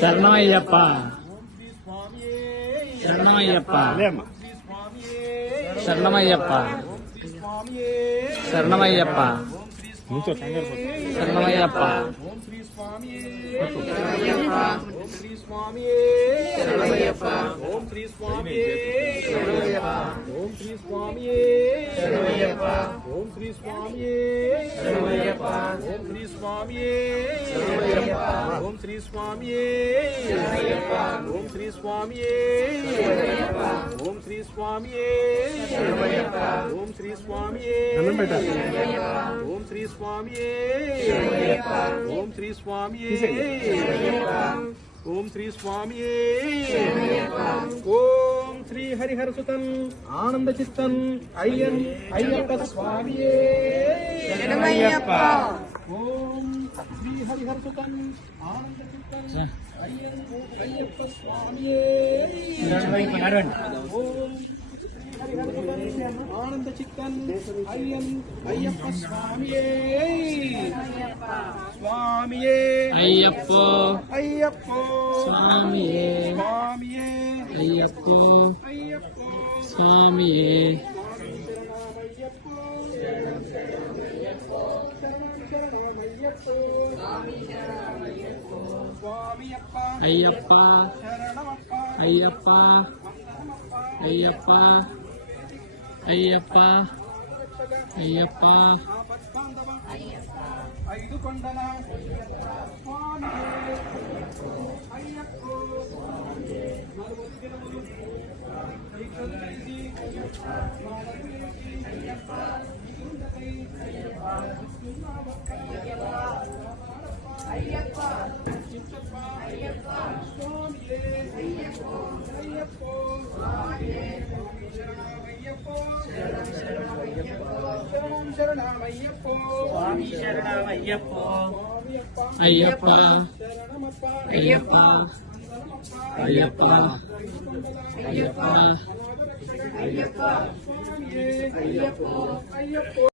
శరణమయ్యప్ప శరణమయ్యప్ప శరణమయ్యప్ప శరణమయ్యప్ప శరణమయ్యప్ప ओम श्री स्वामी ओम श्री हरिहर सुतन आनंद चित्तन अय्यन अय्यप्प स्वामी ओम श्री हरिहर सुतन आनंद चित्तन अय्यन अय्यप्प स्वामी ओम आनंद चित्तन अय्यन अय्यप्प स्वामी स्वामी అయ్యప్ప अय्यप्प స్వామి स्वामी అయ్యప్ప अय्यप्प స్వామి అయ్యప్ప అయ్యప్ప అయ్యప్ప అయ్యప్ప అయ్యప్ప ఐదు కొండల స్వామి అయ్యప్ప అయ్యప్ప అయ్యప్ప అయ్యప్ప అయ్యప్ప అయ్యప్ప